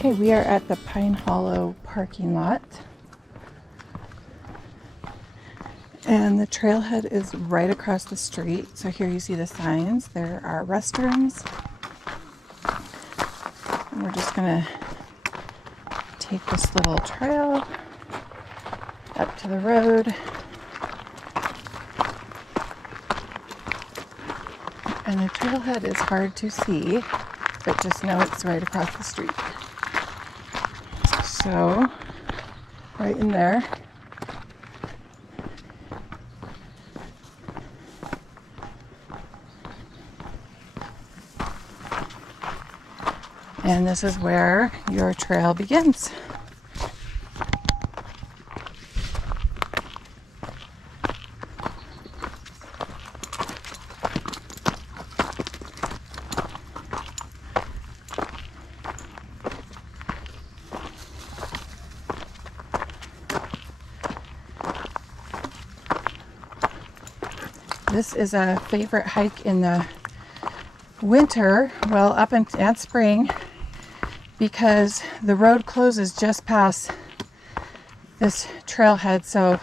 Okay, we are at the Pine Hollow parking lot. And the trailhead is right across the street. So here you see the signs. There are restrooms. And we're just gonna take this little trail up to the road. And the trailhead is hard to see, but just know it's right across the street. So, right in there. And this is where your trail begins. This is a favorite hike in the winter, well, up and spring, because the road closes just past this trailhead, so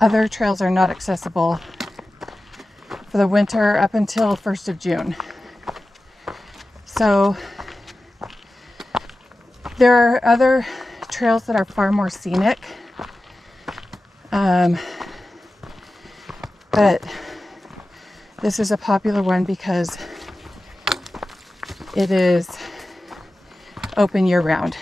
other trails are not accessible for the winter up until 1st of June. So there are other trails that are far more scenic, but this is a popular one because it is open year-round.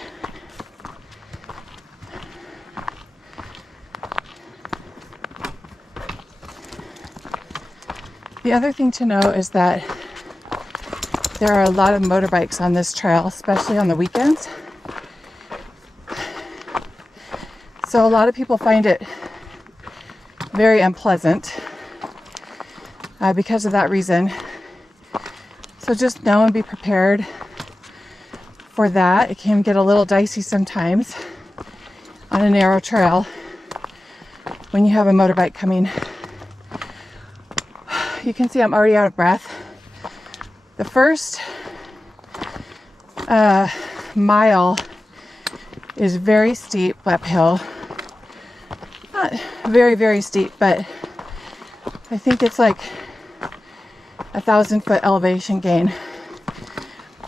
The other thing to know is that there are a lot of motorbikes on this trail, especially on the weekends. So a lot of people find it very unpleasant because of that reason. So just know and be prepared for that. It can get a little dicey sometimes on a narrow trail when you have a motorbike coming. You can see I'm already out of breath. The first mile is very steep uphill. Not very, very steep, but I think it's like 1,000-foot elevation gain.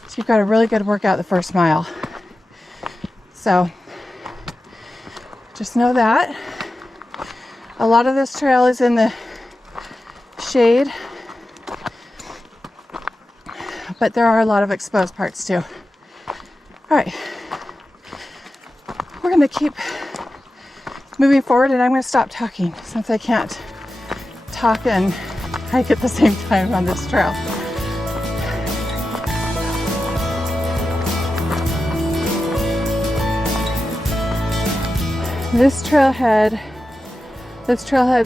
So you've got a really good workout the first mile. So just know that. A lot of this trail is in the shade, but there are a lot of exposed parts too. All right, we're gonna keep moving forward, and I'm gonna stop talking since I can't talk and hike at the same time on this trail. This trailhead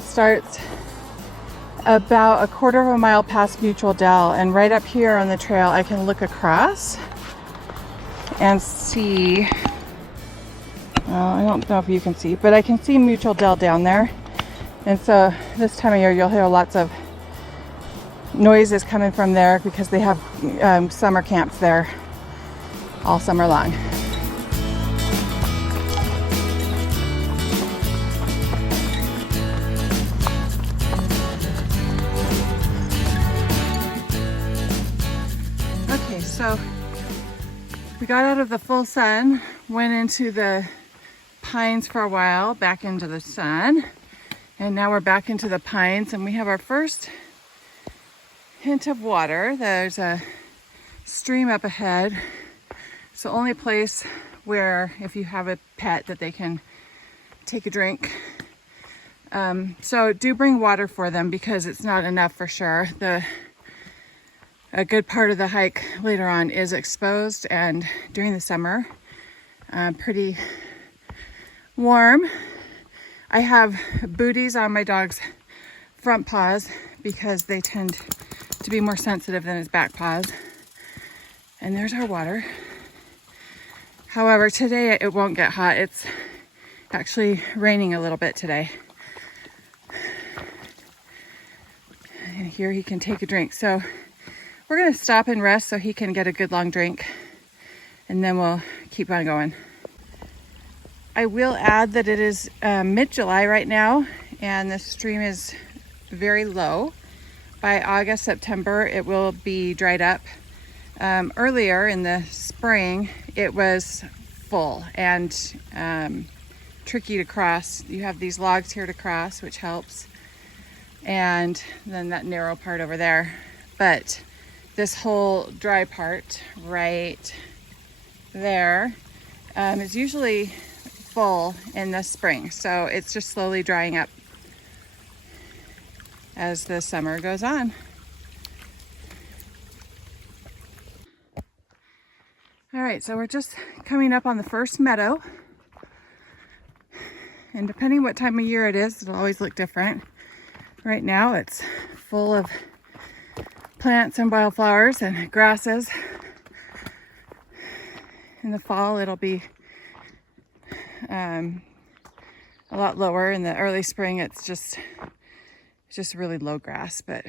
starts about a quarter of a mile past Mutual Dell, and right up here on the trail I can look across and see, I don't know if you can see, but I can see Mutual Dell down there. And so this time of year you'll hear lots of noises coming from there because they have summer camps there all summer long. Okay, so we got out of the full sun, went into the pines for a while, back into the sun, and now we're back into the pines, and we have our first hint of water. There's a stream up ahead. It's the only place where, if you have a pet, that they can take a drink. So do bring water for them because it's not enough for sure. A good part of the hike later on is exposed, and during the summer, pretty warm. I have booties on my dog's front paws because they tend to be more sensitive than his back paws. And there's our water. However, today it won't get hot. It's actually raining a little bit today. And here he can take a drink. So we're gonna stop and rest so he can get a good long drink. and then we'll keep on going. I will add that it is mid-July right now, and the stream is very low. By August, September, it will be dried up. Earlier in the spring, it was full and tricky to cross. You have these logs here to cross, which helps, and then that narrow part over there. But this whole dry part right there is usually full in the spring, so it's just slowly drying up as the summer goes on. All right, so we're just coming up on the first meadow, and depending what time of year it is, it'll always look different. Right now it's full of plants and wildflowers and grasses. In the fall it'll be a lot lower. In the early spring it's just really low grass, but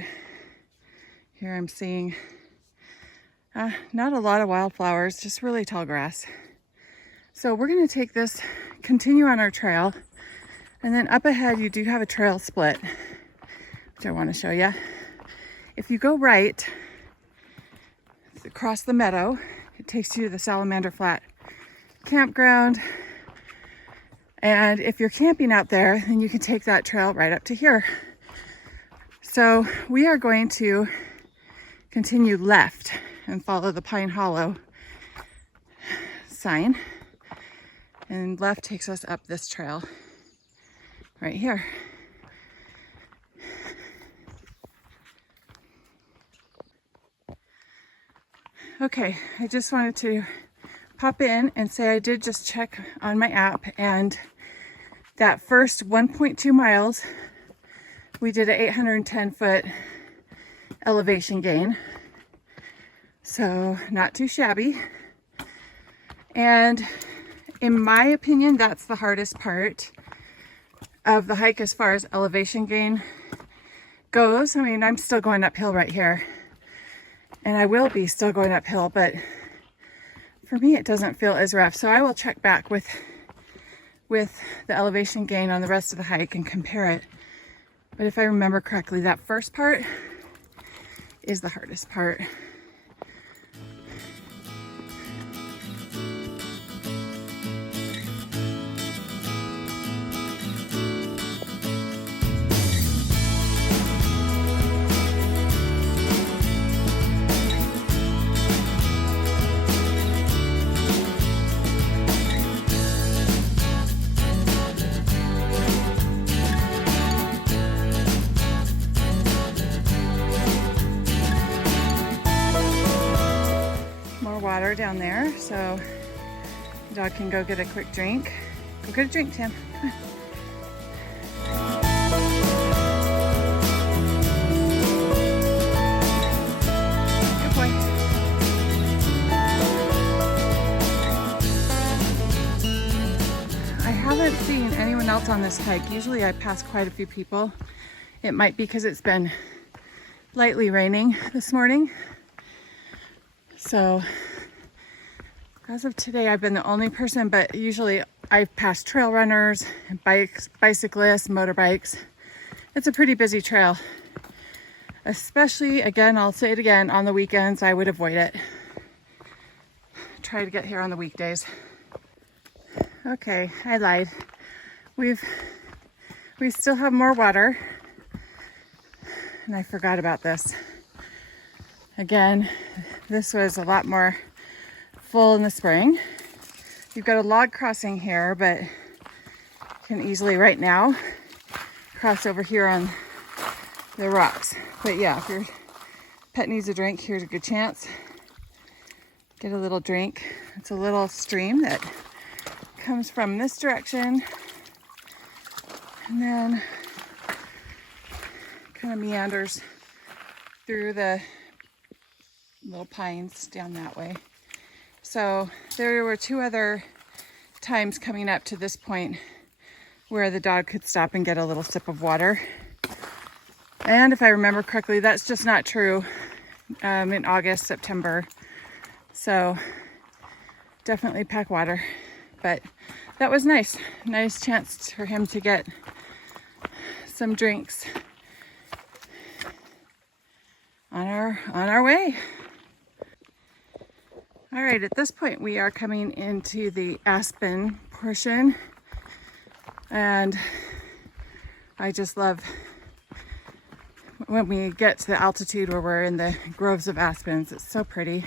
here I'm seeing not a lot of wildflowers, just really tall grass. So we're going to take this, continue on our trail, and then up ahead you do have a trail split, which I want to show you. If you go right across the meadow, it takes you to the Salamander Flat campground. And if you're camping out there, then you can take that trail right up to here. So we are going to continue left and follow the Pine Hollow sign. And left takes us up this trail right here. Okay, I just wanted to pop in and say I did just check on my app, and that first 1.2 miles, we did an 810-foot elevation gain. So not too shabby. And in my opinion, that's the hardest part of the hike as far as elevation gain goes. I mean, I'm still going uphill right here, and I will be still going uphill, but for me, it doesn't feel as rough. So I will check back with the elevation gain on the rest of the hike and compare it. But if I remember correctly, that first part is the hardest part. Water down there, so the dog can go get a quick drink. Go get a drink, Tim. Come on. Good boy. I haven't seen anyone else on this hike. Usually I pass quite a few people. It might be because it's been lightly raining this morning. So as of today, I've been the only person, but usually I've passed trail runners, bikes, bicyclists, motorbikes. It's a pretty busy trail, especially, again, I'll say it again, on the weekends. I would avoid it. Try to get here on the weekdays. Okay, I lied. We still have more water, and I forgot about this. Again, this was a lot more full in the spring. You've got a log crossing here, but you can easily right now cross over here on the rocks. But yeah, if your pet needs a drink, here's a good chance. Get a little drink. It's a little stream that comes from this direction and then kind of meanders through the little pines down that way. So there were two other times coming up to this point where the dog could stop and get a little sip of water. And if I remember correctly, that's just not true in August, September. So definitely pack water. But that was nice. Nice chance for him to get some drinks on our way. All right, at this point we are coming into the aspen portion, and I just love when we get to the altitude where we're in the groves of aspens. It's so pretty.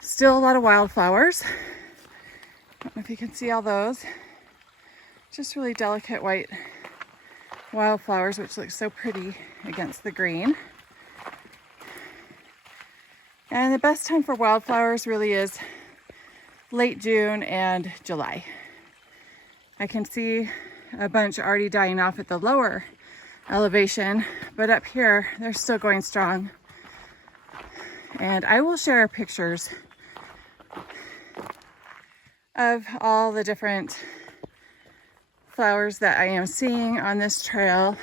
Still a lot of wildflowers. I don't know if you can see all those. Just really delicate white wildflowers, which look so pretty against the green. And the best time for wildflowers really is late June and July. I can see a bunch already dying off at the lower elevation, but up here they're still going strong. And I will share pictures of all the different flowers that I am seeing on this trail.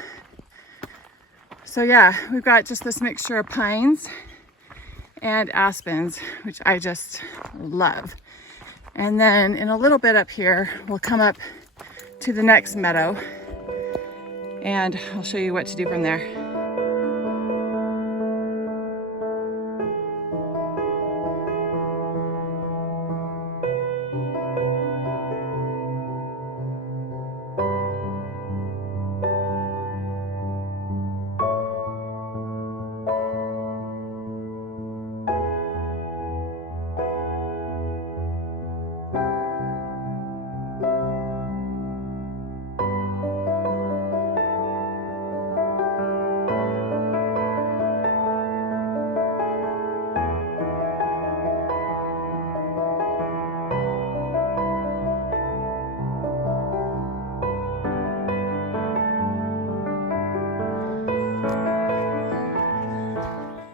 So yeah, we've got just this mixture of pines and aspens, which I just love. And then in a little bit up here, we'll come up to the next meadow and I'll show you what to do from there.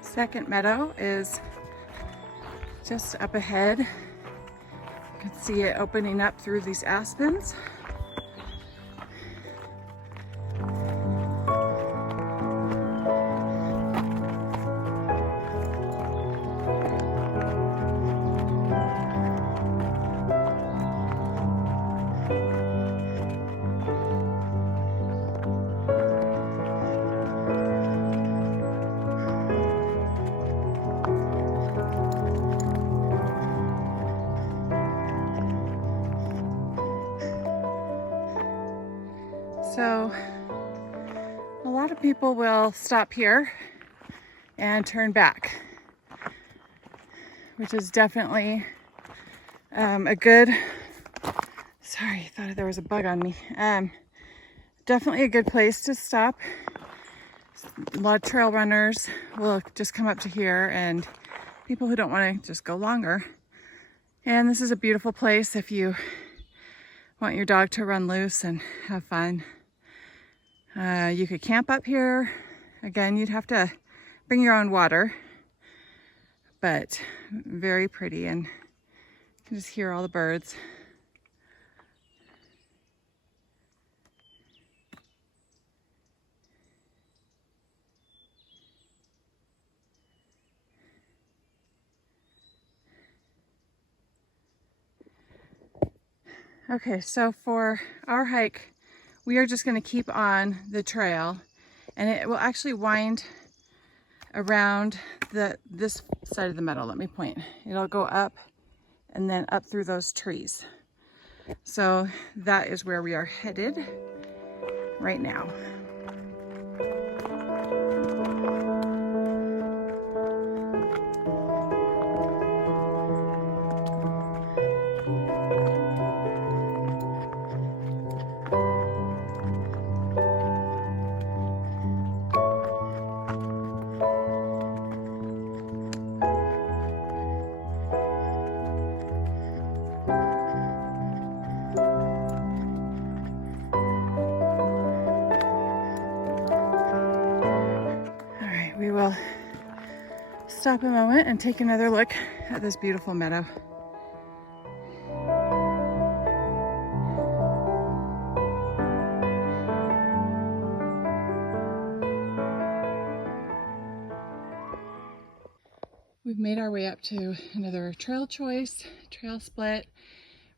Second meadow is just up ahead. You can see it opening up through these aspens. So a lot of people will stop here and turn back, which is definitely a good, sorry, I thought there was a bug on me. Definitely a good place to stop. A lot of trail runners will just come up to here, and people who don't want to just go longer. And this is a beautiful place if you want your dog to run loose and have fun. You could camp up here. Again, you'd have to bring your own water, but very pretty, and you can just hear all the birds. Okay, so for our hike, we are just going to keep on the trail, and it will actually wind around this side of the meadow. Let me point. It'll go up and then up through those trees. So that is where we are headed right now. We will stop a moment and take another look at this beautiful meadow. we've made our way up to another trail choice, trail split.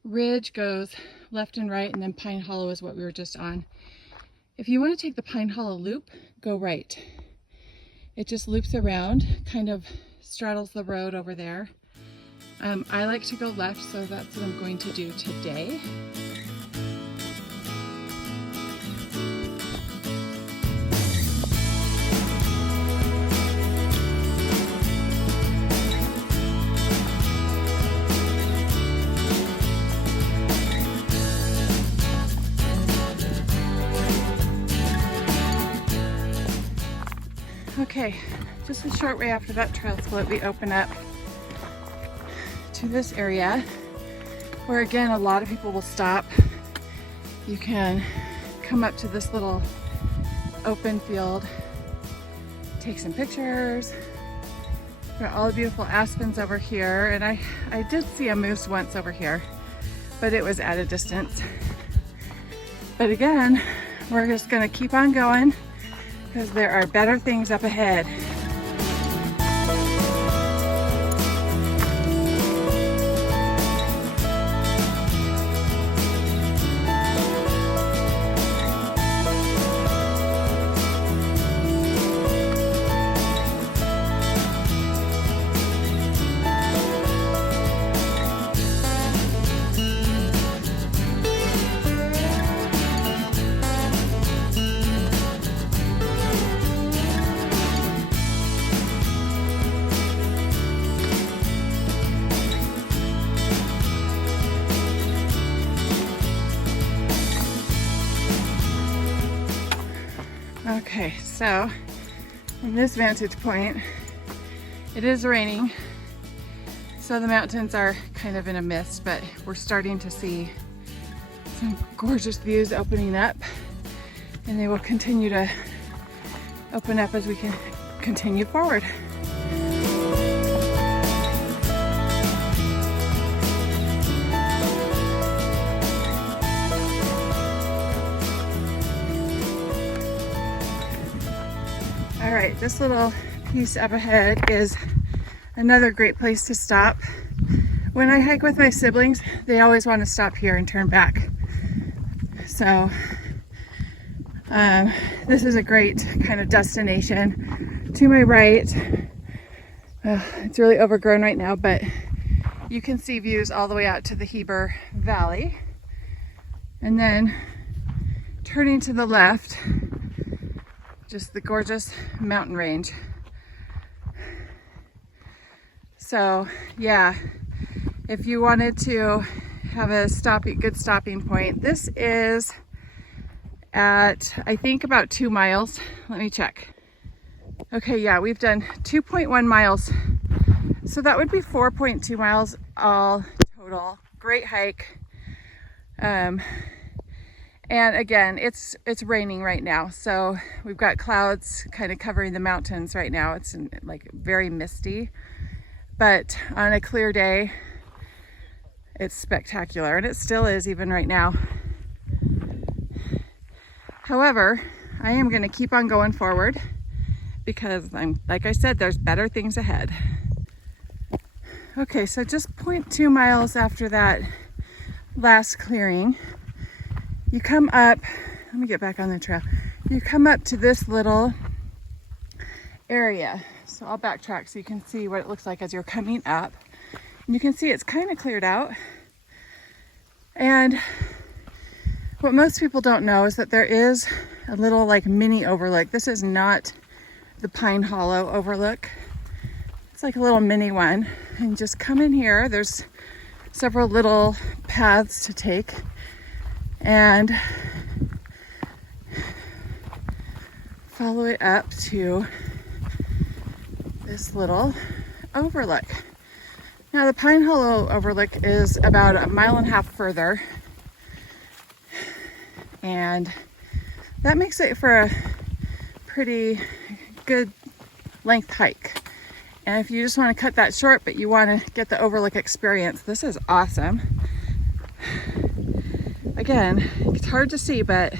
Ridge goes left and right, and then Pine Hollow is what we were just on. If you want to take the Pine Hollow loop, go right. It just loops around, kind of straddles the road over there. I like to go left, so that's what I'm going to do today. Okay, just a short way after that trail split, we open up to this area where, again, a lot of people will stop. You can come up to this little open field, take some pictures. Got all the beautiful aspens over here, and I did see a moose once over here, but it was at a distance. But again, we're just gonna keep on going because there are better things up ahead. Okay, so from this vantage point, it is raining, so the mountains are kind of in a mist, but we're starting to see some gorgeous views opening up, and they will continue to open up as we can continue forward. All right, this little piece up ahead is another great place to stop. When I hike with my siblings, they always want to stop here and turn back. So this is a great kind of destination. To my right, it's really overgrown right now, but you can see views all the way out to the Heber Valley. And then turning to the left, just the gorgeous mountain range. So yeah, if you wanted to have a good stopping point, this is at, I think, about 2 miles. Let me check. Okay, yeah, we've done 2.1 miles. So that would be 4.2 miles all total. Great hike. And again, it's raining right now, so we've got clouds kind of covering the mountains right now. It's like very misty, but on a clear day, it's spectacular, and it still is even right now. However, I am going to keep on going forward because like I said, there's better things ahead. Okay, so just 0.2 miles after that last clearing, you come up, let me get back on the trail. You come up to this little area. So I'll backtrack so you can see what it looks like as you're coming up. And you can see it's kind of cleared out. And what most people don't know is that there is a little like mini overlook. This is not the Pine Hollow Overlook. It's like a little mini one. And just come in here. There's several little paths to take. And follow it up to this little overlook. Now the Pine Hollow Overlook is about 1.5 miles further, and that makes it for a pretty good length hike. And if you just want to cut that short but you want to get the overlook experience, this is awesome. Again, it's hard to see, but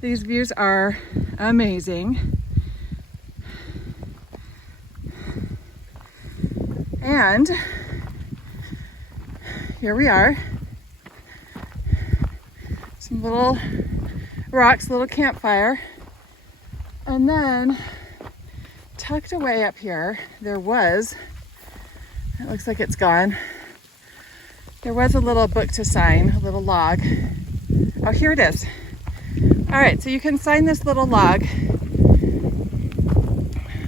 these views are amazing. And here we are. Some little rocks, little campfire. And then tucked away up here, there was, it looks like it's gone. There was a little book to sign, a little log. Oh, here it is. All right, so you can sign this little log.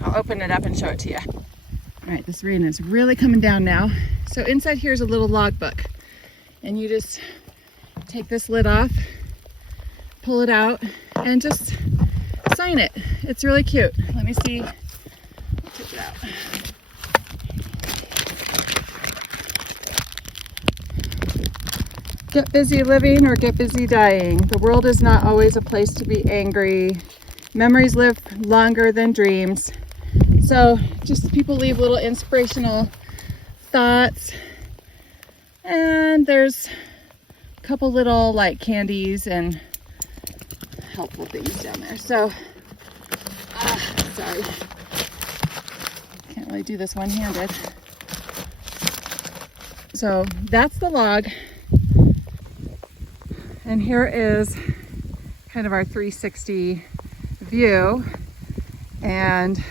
I'll open it up and show it to you. All right, this rain is really coming down now. So inside here is a little log book. And you just take this lid off, pull it out, and just sign it. It's really cute. Let me see. I'll take it out. Get busy living or get busy dying. The world is not always a place to be angry. Memories live longer than dreams. So just people leave little inspirational thoughts. And there's a couple little like candies and helpful things down there. So, sorry. Can't really do this one-handed. So that's the log. And here is kind of our 360 view. And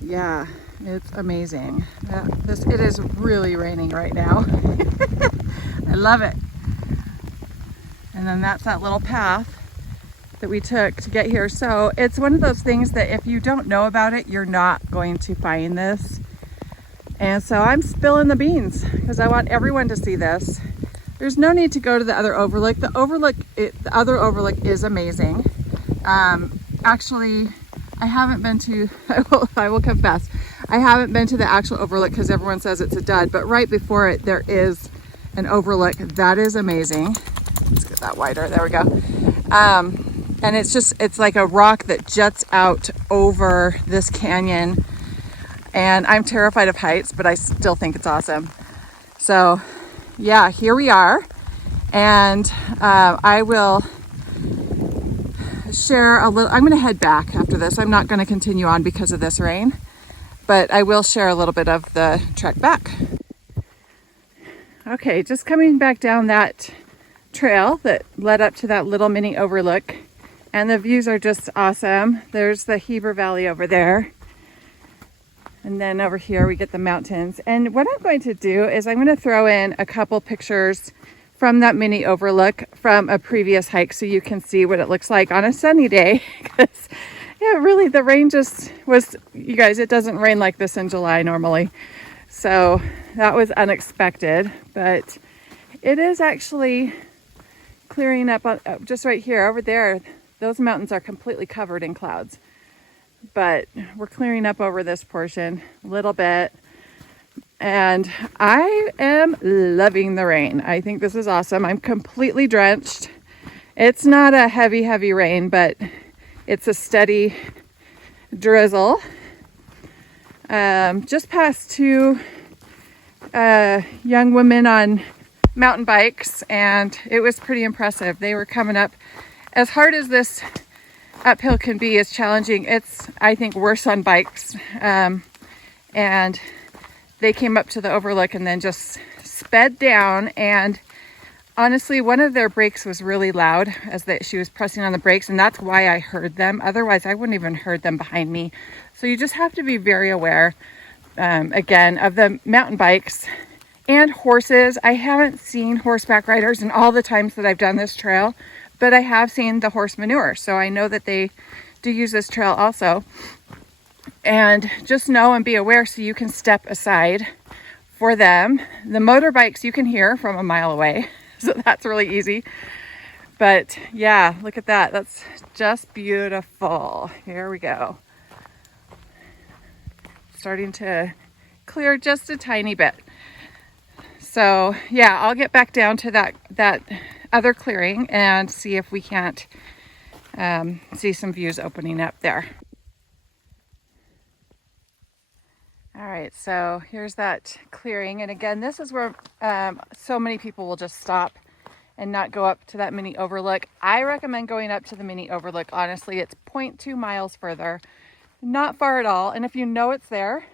yeah, it's amazing. It is really raining right now. I love it. And then that's that little path that we took to get here. So it's one of those things that if you don't know about it, you're not going to find this. And so I'm spilling the beans because I want everyone to see this. There's no need to go to the other overlook. The other overlook is amazing. Actually, I haven't been to, I will confess, I haven't been to the actual overlook because everyone says it's a dud, but right before it, there is an overlook that is amazing. Let's get that wider, there we go. And it's like a rock that juts out over this canyon. And I'm terrified of heights, but I still think it's awesome. So yeah, here we are. And I will share a little, I'm going to head back after this. I'm not going to continue on because of this rain, but I will share a little bit of the trek back. Okay, just coming back down that trail that led up to that little mini overlook. And the views are just awesome. There's the Heber Valley over there. And then over here we get the mountains. And what I'm going to do is I'm going to throw in a couple pictures from that mini overlook from a previous hike so you can see what it looks like on a sunny day. Because yeah, really the rain just was, you guys, it doesn't rain like this in July normally. So that was unexpected, but it is actually clearing up just right here over there. Those mountains are completely covered in clouds. But we're clearing up over this portion a little bit. And I am loving the rain. I think this is awesome. I'm completely drenched. It's not a heavy, heavy rain, but it's a steady drizzle. Just past two young women on mountain bikes, and it was pretty impressive. They were coming up as hard as this uphill can be, is challenging. It's, I think, worse on bikes. And they came up to the overlook and then just sped down. And honestly, one of their brakes was really loud as she was pressing on the brakes. And that's why I heard them. Otherwise, I wouldn't even heard them behind me. So you just have to be very aware, again, of the mountain bikes and horses. I haven't seen horseback riders in all the times that I've done this trail, but I have seen the horse manure. So I know that they do use this trail also. And just know and be aware so you can step aside for them. The motorbikes you can hear from a mile away. So that's really easy. But yeah, look at that. That's just beautiful. Here we go. Starting to clear just a tiny bit. So yeah, I'll get back down to that other clearing and see if we can't see some views opening up there. All right, so here's that clearing. And again, this is where so many people will just stop and not go up to that mini overlook. I recommend going up to the mini overlook. Honestly, it's 0.2 miles further Not far at all. And if you know it's there,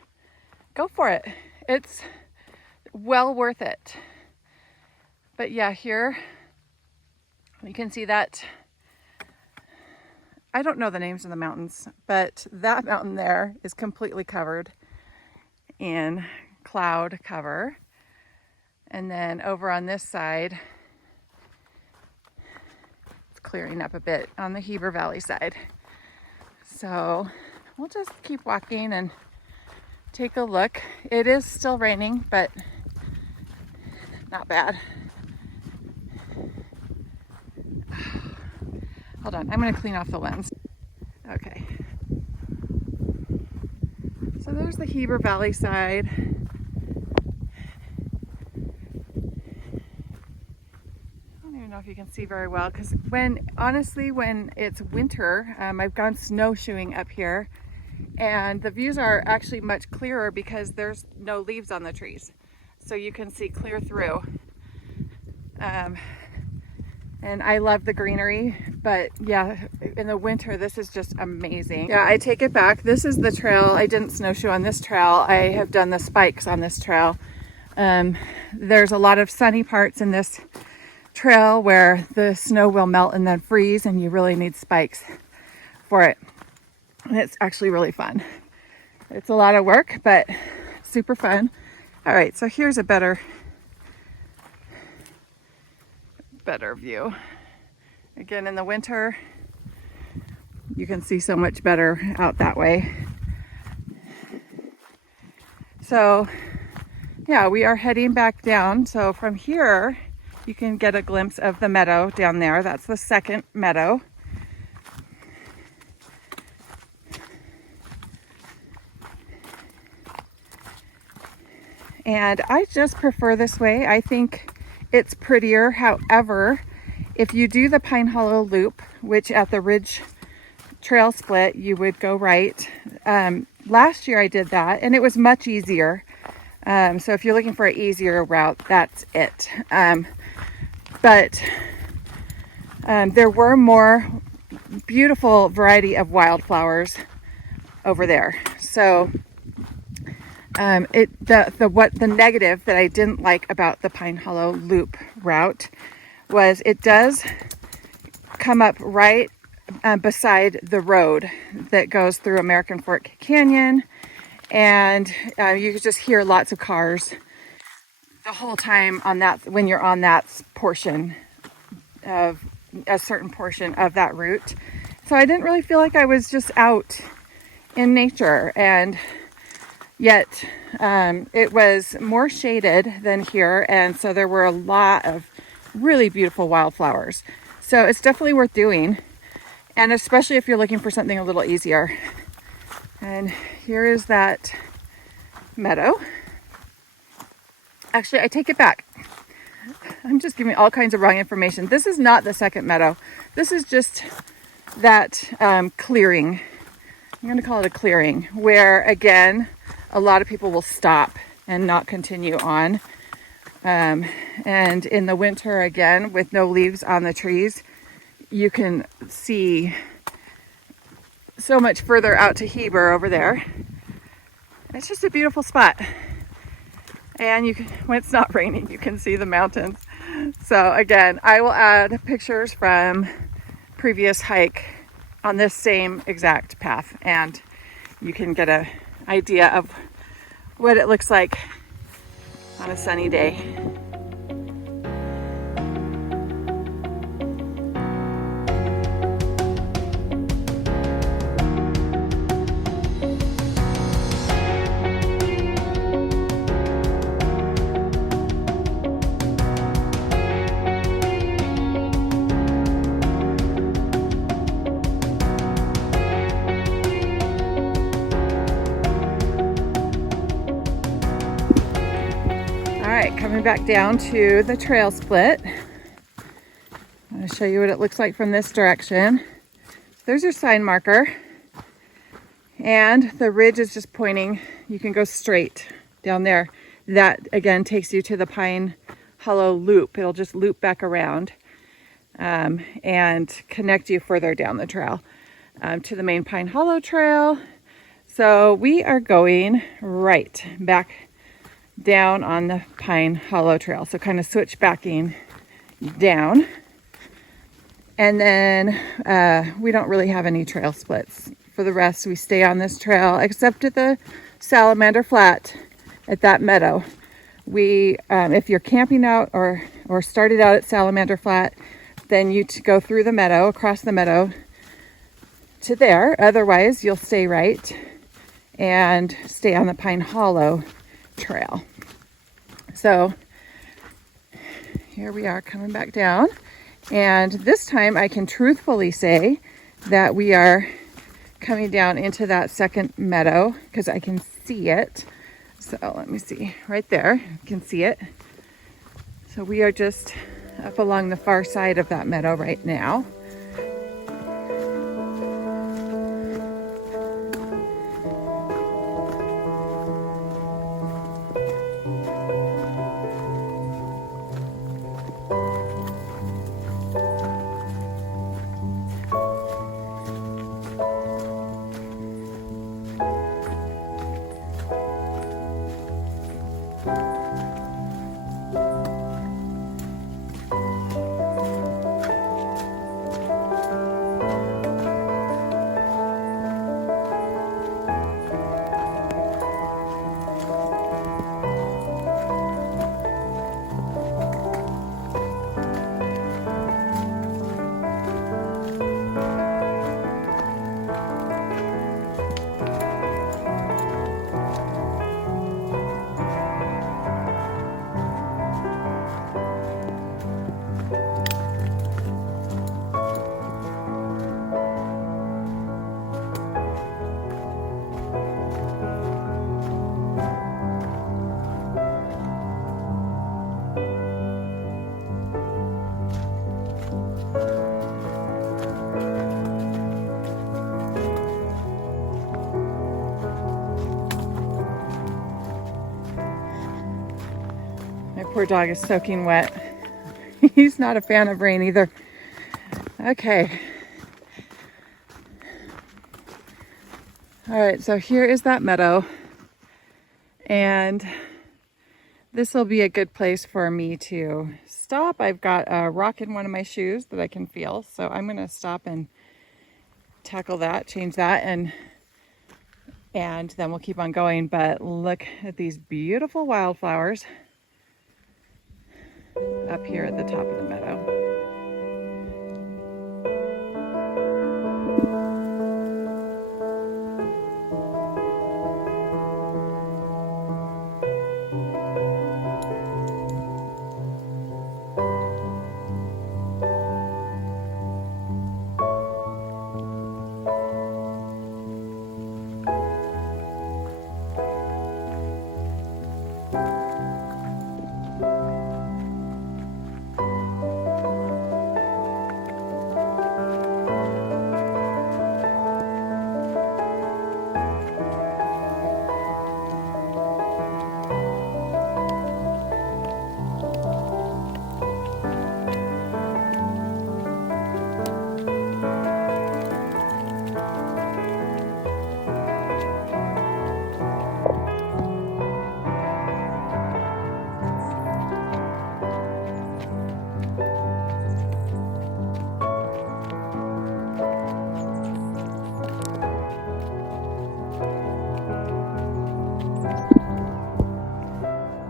go for it. It's well worth it. But yeah, here you can see that. I don't know the names of the mountains, but that mountain there is completely covered in cloud cover. And then over on this side, it's clearing up a bit on the Heber Valley side. So we'll just keep walking and take a look. It is still raining, but not bad. Hold on, I'm gonna clean off the lens. Okay. So there's the Heber Valley side. I don't even know if you can see very well, because honestly, when it's winter, I've gone snowshoeing up here, and the views are actually much clearer because there's no leaves on the trees. So you can see clear through. And I love the greenery, but yeah, in the winter, this is just amazing. Yeah, I take it back. This is the trail. I didn't snowshoe on this trail. I have done the spikes on this trail. There's a lot of sunny parts in this trail where the snow will melt and then freeze, and you really need spikes for it. And it's actually really fun. It's a lot of work, but super fun. All right, so here's a better view. Again, in the winter, you can see so much better out that way. So yeah, we are heading back down. So from here, you can get a glimpse of the meadow down there. That's the second meadow. And I just prefer this way. I think it's prettier. However, if you do the Pine Hollow loop, which at the Ridge Trail split, you would go right. Last year I did that and it was much easier. So if you're looking for an easier route, that's it. But there were more beautiful variety of wildflowers over there. So the negative that I didn't like about the Pine Hollow loop route was it does come up right beside the road that goes through American Fork Canyon, and you can just hear lots of cars the whole time on that when you're on that portion of a certain portion of that route. So I didn't really feel like I was just out in nature, and yet it was more shaded than here, and so there were a lot of really beautiful wildflowers. So it's definitely worth doing, and especially if you're looking for something a little easier. And here is that meadow. Actually, I take it back. I'm just giving all kinds of wrong information. This is not the second meadow. This is just that clearing. I'm going to call it a clearing, where again, a lot of people will stop and not continue on. And in the winter, again, with no leaves on the trees, you can see so much further out to Heber over there. It's just a beautiful spot. And when it's not raining, you can see the mountains. So again, I will add pictures from previous hike on this same exact path, and you can get an idea of what it looks like on a sunny day. Coming back down to the trail split. I'm going to show you what it looks like from this direction. There's your sign marker, and the ridge is just pointing. You can go straight down there. That again takes you to the Pine Hollow loop. It'll just loop back around and connect you further down the trail to the main Pine Hollow trail. So we are going right back down on the Pine Hollow Trail. So kind of switchbacking down. And then we don't really have any trail splits. For the rest, we stay on this trail, except at the Salamander Flat at that meadow. We, if you're camping out or started out at Salamander Flat, then you go through the meadow, across the meadow to there. Otherwise, you'll stay right and stay on the Pine Hollow Trail. So here we are coming back down. And this time I can truthfully say that we are coming down into that second meadow because I can see it. So let me see, right there, you can see it. So we are just up along the far side of that meadow right now. Poor dog is soaking wet. He's not a fan of rain either. Okay. All right, so here is that meadow. And this will be a good place for me to stop. I've got a rock in one of my shoes that I can feel. So I'm going to stop and tackle that, change that, and then we'll keep on going. But look at these beautiful wildflowers up here at the top of the meadow.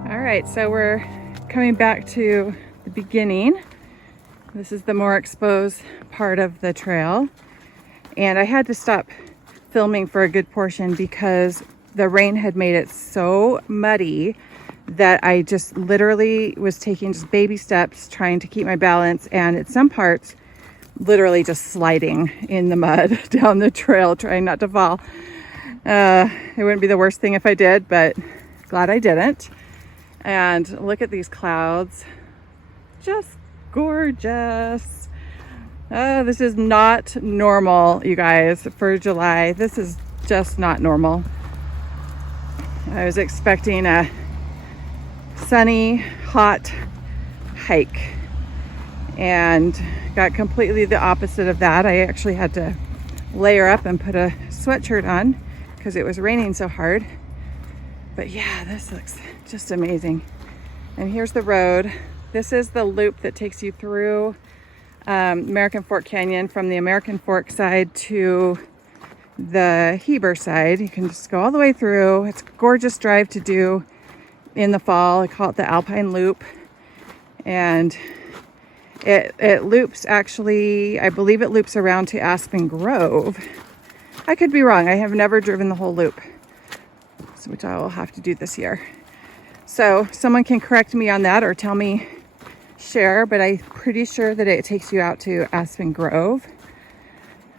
All right, so we're coming back to the beginning. This is the more exposed part of the trail. And I had to stop filming for a good portion because the rain had made it so muddy that I just literally was taking just baby steps trying to keep my balance, and at some parts literally just sliding in the mud down the trail trying not to fall. It wouldn't be the worst thing if I did, but glad I didn't. And look at these clouds, just gorgeous. This is not normal, you guys, for July. This is just not normal. I was expecting a sunny, hot hike and got completely the opposite of that. I actually had to layer up and put a sweatshirt on because it was raining so hard. But yeah, this looks just amazing. And here's the road. This is the loop that takes you through American Fork Canyon from the American Fork side to the Heber side. You can just go all the way through. It's a gorgeous drive to do in the fall. I call it the Alpine Loop. And it loops, actually, I believe it loops around to Aspen Grove. I could be wrong. I have never driven the whole loop, which I will have to do this year. So someone can correct me on that or tell me, share, but I'm pretty sure that it takes you out to Aspen Grove.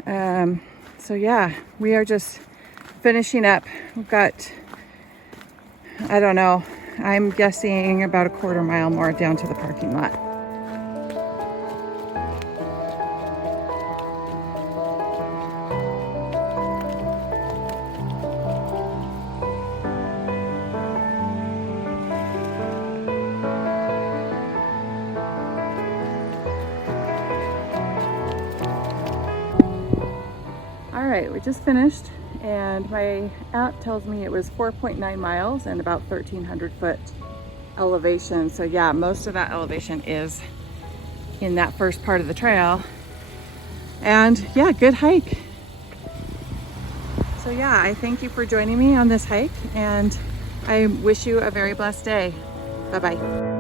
So yeah, we are just finishing up. We've got, I don't know, I'm guessing about a quarter mile more down to the parking lot. All right, we just finished, and my app tells me it was 4.9 miles and about 1,300 foot elevation. So yeah, most of that elevation is in that first part of the trail. And yeah, good hike. So yeah, I thank you for joining me on this hike, and I wish you a very blessed day. Bye-bye.